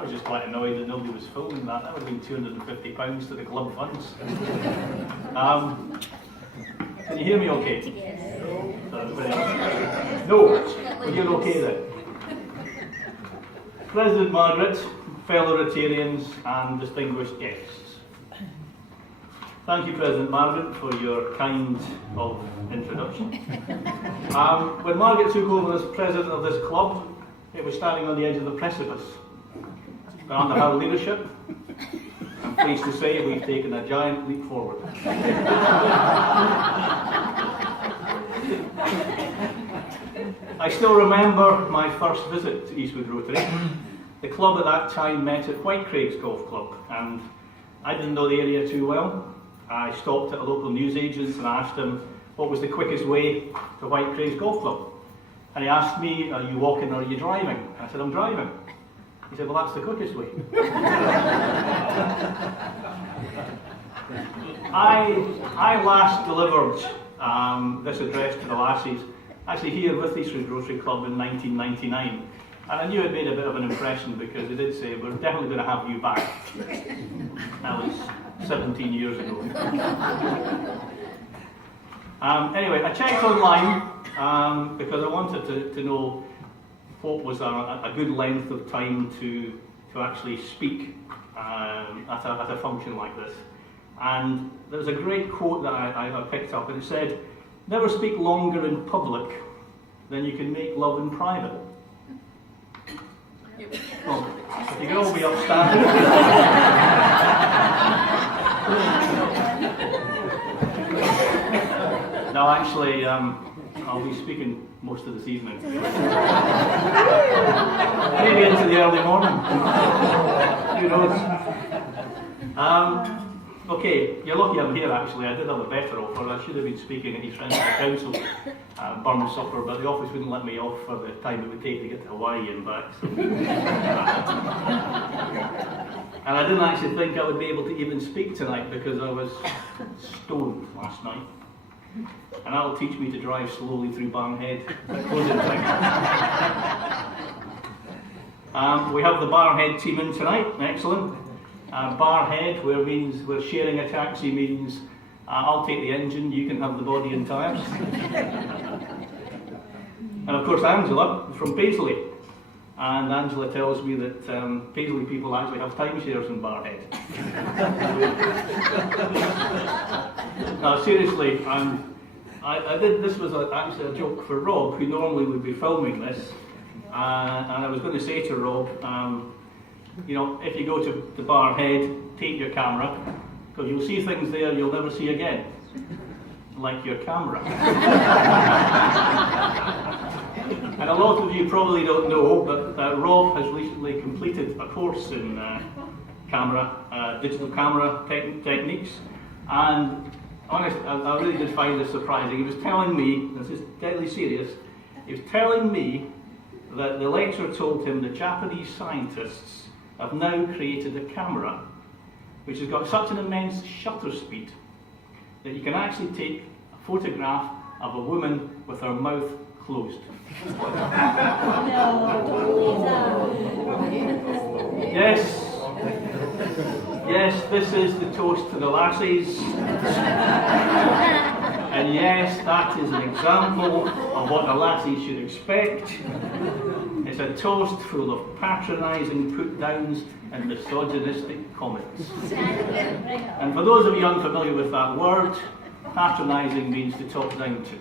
I was just quite annoyed that nobody was filming that. That would have been £250 to the club funds. Can you hear me okay? Yes. No? Well, you're okay then. President Margaret, fellow Rotarians and distinguished guests. Thank you, President Margaret, for your kind of introduction. When Margaret took over as president of this club, it was standing on the edge of the precipice. But under her leadership, I'm pleased to say we've taken a giant leap forward. I still remember my first visit to Eastwood Rotary. The club at that time met at Whitecraigs Golf Club, and I didn't know the area too well. I stopped at a local newsagent and asked him what was the quickest way to Whitecraigs Golf Club. And he asked me, are you walking or are you driving? And I said, I'm driving. He said, well, that's the quickest way. I last delivered this address to the lassies, actually here with Eastwood Rotary Club in 1999. And I knew it made a bit of an impression because they did say, we're definitely going to have you back. That was 17 years ago. Anyway, I checked online because I wanted to know what was a good length of time to actually speak at a function like this. And there was a great quote that I picked up, and it said, never speak longer in public than you can make love in private. Well, you can all be upstanding. No, actually, I'll be speaking most of this evening. Maybe into the early morning. Who knows? Okay, you're lucky I'm here actually. I did have a better offer. I should have been speaking at East Renfrew Council Burn Supper, but the office wouldn't let me off for the time it would take to get to Hawaii and back. So. And I didn't actually think I would be able to even speak tonight because I was stoned last night. And that'll teach me to drive slowly through Barnhead at closing time. We have the Barnhead team in tonight, excellent. Barhead, where means we're sharing a taxi, means I'll take the engine, you can have the body and tyres. And of course Angela from Paisley. And Angela tells me that Paisley people actually have timeshares in Barhead. Now seriously, I did, this was actually a joke for Rob, who normally would be filming this. And I was going to say to Rob, you know, if you go to the Barhead, take your camera, because you'll see things there you'll never see again, like your camera. And a lot of you probably don't know, but Rob has recently completed a course in digital camera techniques, and honestly, I really did find this surprising. He was telling me, this is deadly serious, he was telling me that the lecturer told him the Japanese scientists have now created a camera which has got such an immense shutter speed that you can actually take a photograph of a woman with her mouth closed. Yes, this is the toast to the lassies. And yes, that is an example of what a lassie should expect. It's a toast full of patronising put-downs and misogynistic comments. And for those of you unfamiliar with that word, patronising means to talk down to.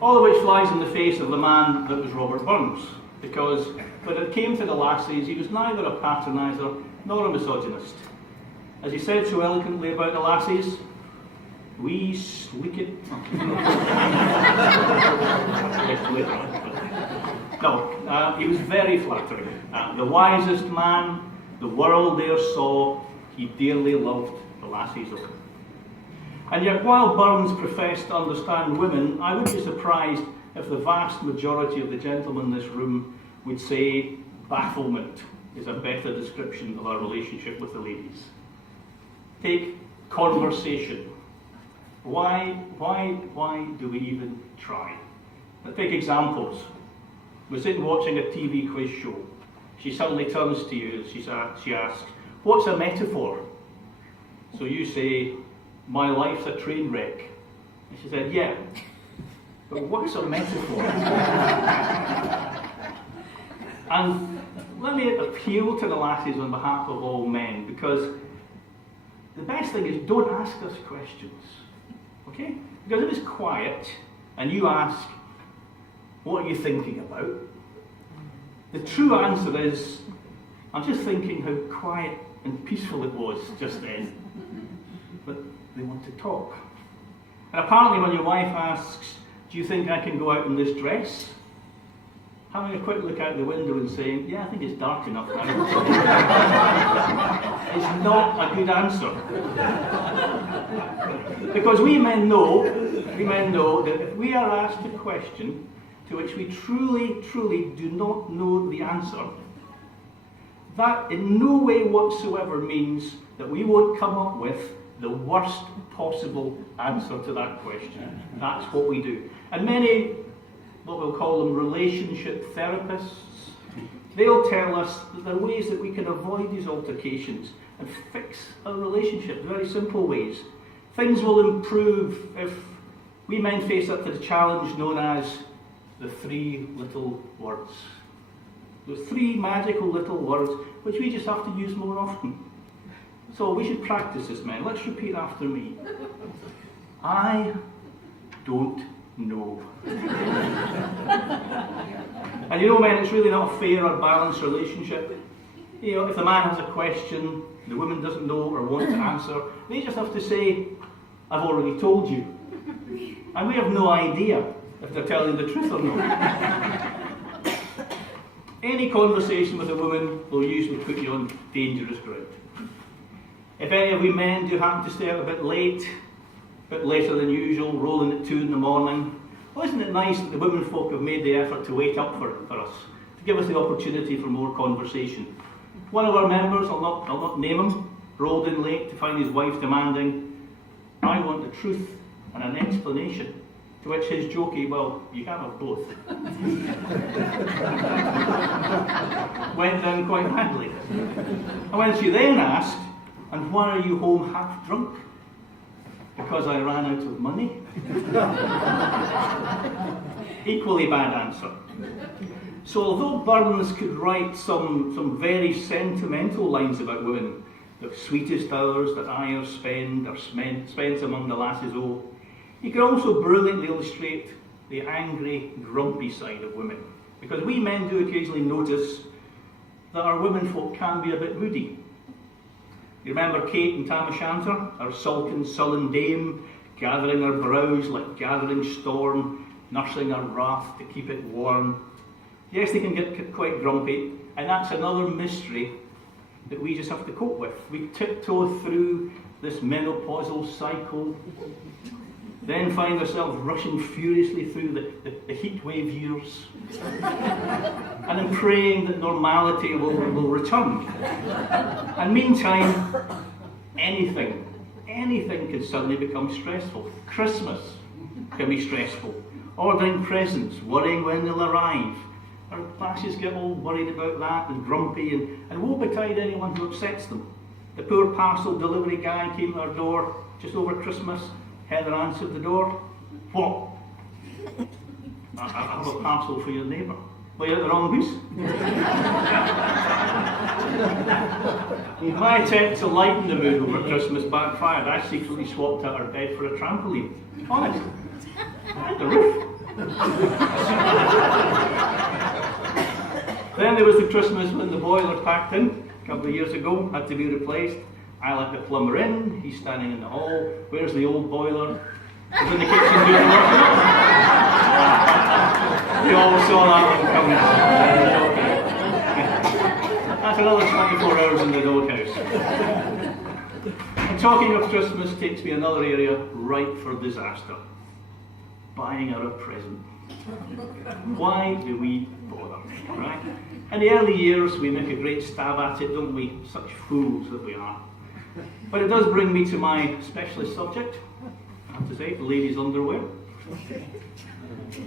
All of which flies in the face of the man that was Robert Burns, because when it came to the lassies, he was neither a patroniser nor a misogynist. As he said so eloquently about the lassies, we sleek it. No, he was very flattering. The wisest man the world there saw, he dearly loved the lassies of it. And yet, while Burns professed to understand women, I would be surprised if the vast majority of the gentlemen in this room would say bafflement is a better description of our relationship with the ladies. Take conversation. Why do we even try? Let's take examples. We're sitting watching a TV quiz show. She suddenly turns to you and she asks, "What's a metaphor?" So you say, "My life's a train wreck." And she said, "Yeah, but what's a metaphor?" And let me appeal to the lasses on behalf of all men, because the best thing is don't ask us questions, okay? Because if it's quiet and you ask, "What are you thinking about?" the true answer is, "I'm just thinking how quiet and peaceful it was just then." But they want to talk. And apparently when your wife asks, "Do you think I can go out in this dress?" having a quick look out the window and saying, "Yeah, I think it's dark enough now," is not a good answer. Because we men know that if we are asked a question to which we truly do not know the answer, that in no way whatsoever means that we won't come up with the worst possible answer to that question. That's what we do. And many, what we'll call them relationship therapists, they'll tell us that there are ways that we can avoid these altercations and fix our relationship, very simple ways. Things will improve if we men face up to the challenge known as the 3 little words. Those 3 magical little words which we just have to use more often. So we should practice this, men. Let's repeat after me. I don't know. And you know, men, it's really not a fair or balanced relationship. You know, if the man has a question, the woman doesn't know or want to answer, they just have to say, "I've already told you." And we have no idea if they're telling the truth or not. Any conversation with a woman will usually put you on dangerous ground. If any of we men do happen to stay out a bit late, a bit later than usual, rolling at 2 in the morning, well, isn't it nice that the women folk have made the effort to wait up for us, to give us the opportunity for more conversation? One of our members, I'll not name him, rolled in late to find his wife demanding, "I want the truth and an explanation." To which his jokey, "Well, you can't have both," went down quite badly. And when she then asked, "And why are you home half drunk?" "Because I ran out of money." Equally bad answer. So although Burns could write some very sentimental lines about women, "The sweetest hours that I e'er spend are spent among the lasses o'," he could also brilliantly illustrate the angry, grumpy side of women. Because we men do occasionally notice that our women folk can be a bit moody. You remember Kate and Tam O'Shanter, our sullen, sullen dame, gathering her brows like gathering storm, nursing her wrath to keep it warm. Yes, they can get quite grumpy, and that's another mystery that we just have to cope with. We tiptoe through this menopausal cycle, then find ourselves rushing furiously through the heat wave years, and then praying that normality will return. And meantime, anything can suddenly become stressful. Christmas can be stressful. Ordering presents, worrying when they'll arrive. Our lasses get all worried about that and grumpy, and woe betide anyone who upsets them. The poor parcel delivery guy came to our door just over Christmas. Heather answered the door. "What?" I have a parcel for your neighbour." "Well, you're at the wrong house." My attempt to lighten the mood over Christmas backfired. I secretly swapped out our bed for a trampoline. Honest. And the roof. Then there was the Christmas when the boiler packed in a couple of years ago, had to be replaced. I let the plumber in, he's standing in the hall. "Where's the old boiler?" "He's in the kitchen doing the work." We all saw that one coming. That's another 24 hours in the doghouse. And talking of Christmas takes me another area ripe for disaster. Buying her a present. Why do we bother, right? In the early years, we make a great stab at it, don't we? Such fools that we are. But it does bring me to my specialist subject, I have to say, ladies' underwear.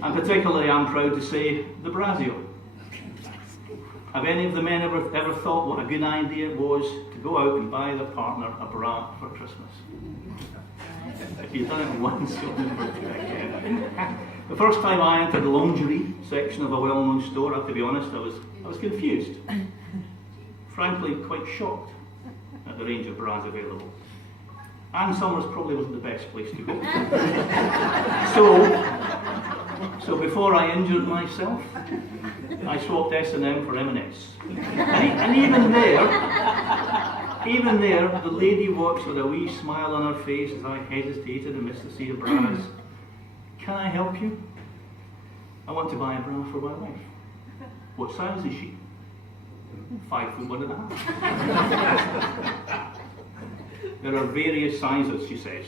And particularly, I'm proud to say, the brassiere. Have any of the men ever thought what a good idea it was to go out and buy their partner a bra for Christmas? If you've done it once, you'll never do it again. The first time I entered the lingerie section of a well-known store, I have to be honest, I was confused. Frankly, quite shocked at the range of bras available. Ann Summers probably wasn't the best place to go. So before I injured myself, I swapped S&M for M&S. And even there, the lady watched with a wee smile on her face as I hesitated amidst the sea of bras. Can I help you? I want to buy a bra for my wife. What size is she? 5'1.5". There are various sizes, she says.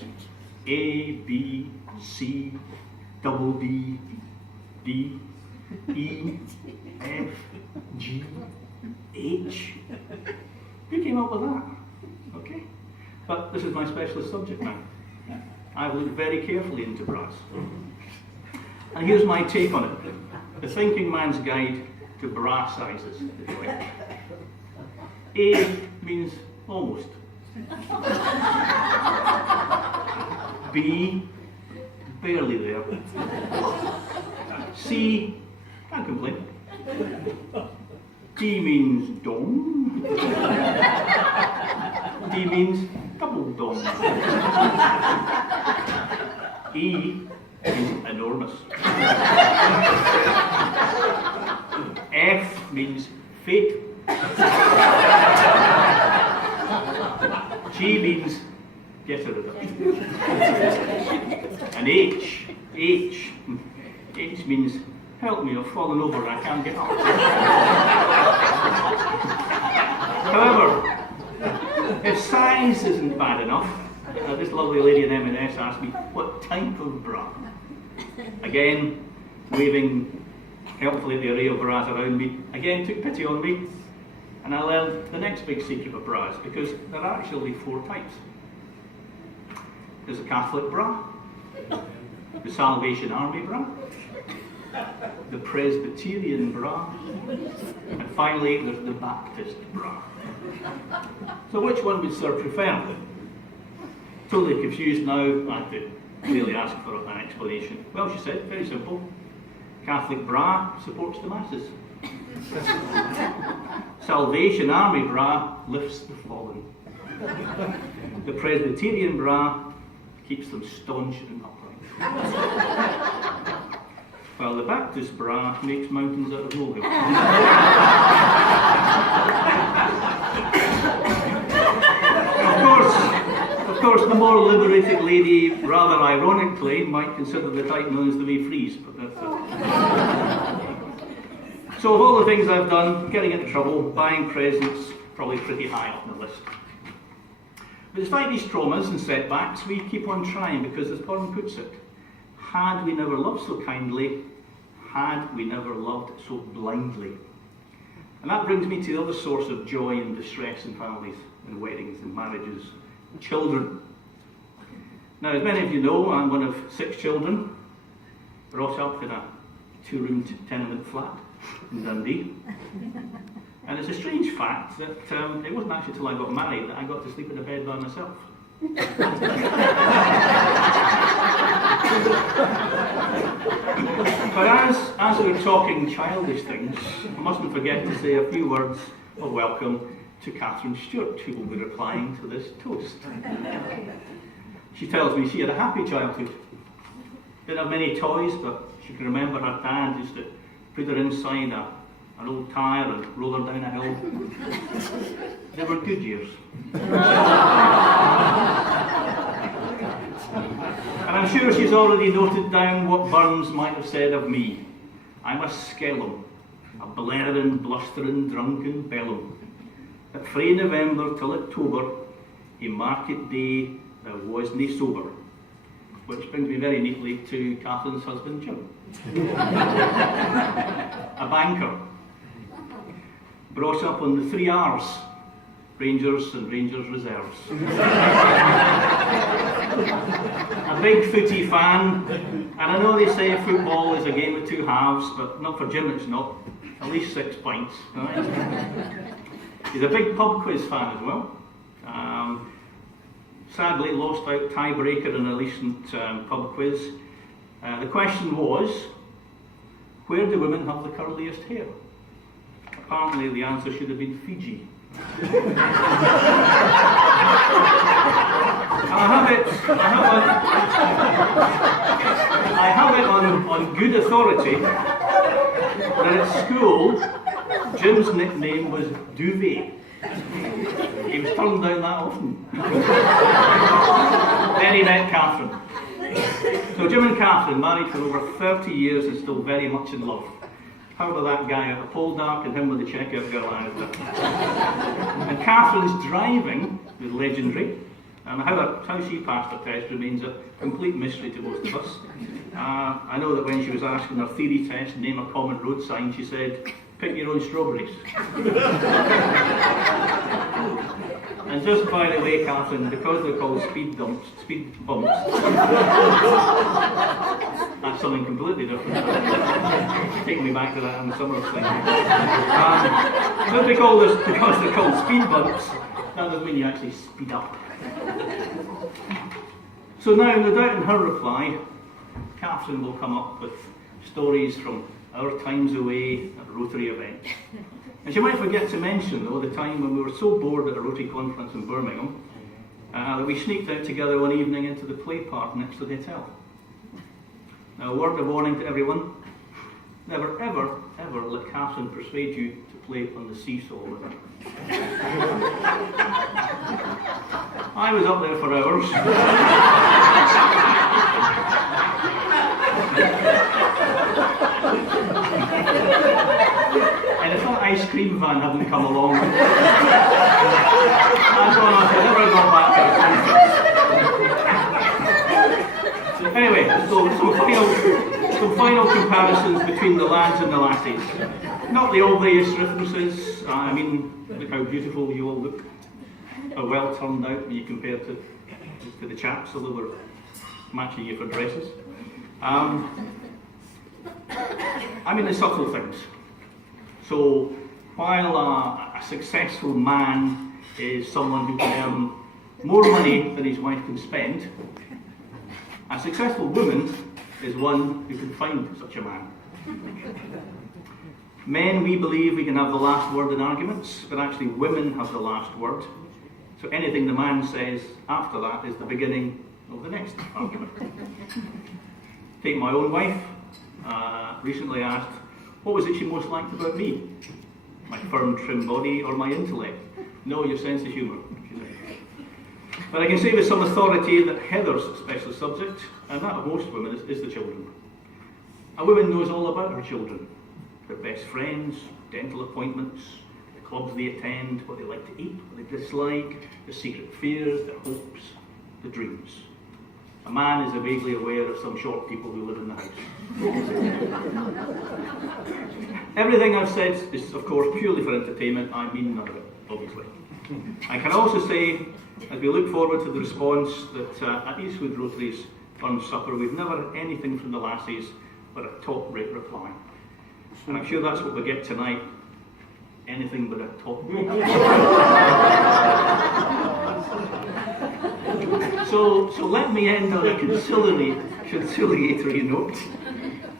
A, B, C, double D, D, E, F, G, H. Who came up with that? Okay. But this is my specialist subject now. I've looked very carefully into bras. And here's my take on it. The Thinking Man's Guide to Bra Sizes. A means almost. B, barely there. C, can't complain. D means dong. D means double dong. E means enormous. F means fake. G means get rid of it. And H means help me, I've fallen over and I can't get up. However, if size isn't bad enough, this lovely lady in M&S asked me, what type of bra? Again, waving helpfully at the array of bras around me, again took pity on me, and I learned the next big secret of bras, because there are actually 4 types. There's a Catholic bra, the Salvation Army bra, the Presbyterian bra, and finally there's the Baptist bra. So which one would Sir prefer? Totally confused now, I had to clearly ask for an explanation. Well, she said, very simple. Catholic bra supports the masses. Salvation Army bra lifts the fallen. The Presbyterian bra keeps them staunch and upright. While the Baptist bra makes mountains out of molehills. Of course, the more liberated lady, rather ironically, might consider the type known as the May Freeze, but that's it. So of all the things I've done, getting into trouble, buying presents, probably pretty high up the list. But despite these traumas and setbacks, we keep on trying because, as Byrne puts it, had we never loved so kindly, had we never loved so blindly. And that brings me to the other source of joy and distress in families, in weddings and marriages, children. Now, as many of you know, I'm one of 6 children, brought up in a 2-room tenement flat in Dundee. And it's a strange fact that it wasn't actually till I got married that I got to sleep in a bed by myself. But as we're talking childish things, I mustn't forget to say a few words of welcome to Catherine Stewart, who will be replying to this toast. She tells me she had a happy childhood. Didn't have many toys, but she can remember her dad used to put her inside an old tyre and roll her down a hill. They were good years. And I'm sure she's already noted down what Burns might have said of me. I'm a skellum, a blaring, blustering, drunken bellum. That frae November till October, in market day there was nae sober. Which brings me very neatly to Catherine's husband, Jim. A banker. Brought up on the 3 R's. Rangers and Rangers reserves. A big footy fan, and I know they say football is a game of two halves, but not for Jim it's not. At least 6 pints. Right? He's a big pub quiz fan as well. Sadly lost out tiebreaker in a recent pub quiz. The question was, where do women have the curliest hair? Apparently the answer should have been Fiji. I have it on good authority that at school Jim's nickname was Duvet. He was turned down that often. Then he met Catherine. So Jim and Catherine, married for over 30 years and still very much in love. How about that guy at the pole dark and him with the checkout girl out there? And Catherine's driving was legendary, and how she passed her test remains a complete mystery to most of us. I know that when she was asking her theory test, name a common road sign, she said, pick your own strawberries. And just by the way, Catherine, because they're called speed bumps, that's something completely different. Taking me back to that in the summer thing. Because they're called speed bumps, that doesn't mean you actually speed up. So now, no doubt in her reply, Catherine will come up with stories from our times away at Rotary events. And she might forget to mention, though, the time when we were so bored at a Rotary conference in Birmingham that we sneaked out together one evening into the play park next to the hotel. Now, a word of warning to everyone, never ever, ever let Catherine persuade you to play on the seesaw with her. I was up there for hours. And if that ice cream van hadn't come along, I don't know if I never got back to the Anyway, so some final comparisons between the lads and the lassies. Not the obvious references. I mean, look how beautiful you all look. How well turned out when you compare to the chaps, although we're matching you for dresses. I mean the subtle things. So, while a successful man is someone who can earn more money than his wife can spend, a successful woman is one who can find such a man. Men, we believe we can have the last word in arguments, but actually women have the last word. So anything the man says after that is the beginning of the next argument. Take my own wife. Recently asked, what was it she most liked about me? My firm, trim body or my intellect? No, your sense of humour, she said. But I can say with some authority that Heather's special subject, and that of most women, is the children. A woman knows all about her children, their best friends, dental appointments, the clubs they attend, what they like to eat, what they dislike, their secret fears, their hopes, the dreams. A man is vaguely aware of some short people who live in the house. Everything I've said is, of course, purely for entertainment. I mean none of it, obviously. I can also say, as we look forward to the response, that at Eastwood Rotary's Fun Supper, we've never had anything from the lassies but a top-rate reply. And I'm sure that's what we get tonight. Anything but a top-rate. So let me end on a conciliatory note,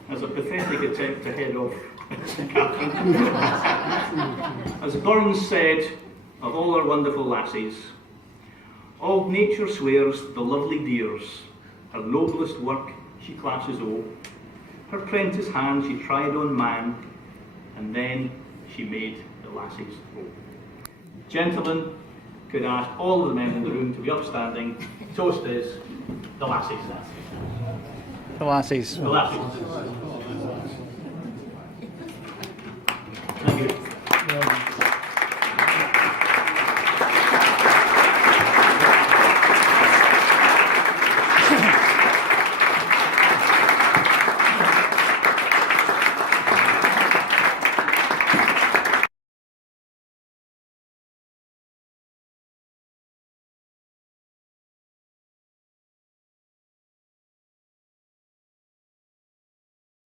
as a pathetic attempt to head off Catherine. As Burns said of all our wonderful lassies, all nature swears the lovely dears, her noblest work she classes o', her prentice hand she tried on man, and then she made the lassies go. Gentlemen, could ask all of the men in the room to be upstanding. Toast is the lassies. The lassies. The lassies. Thank you.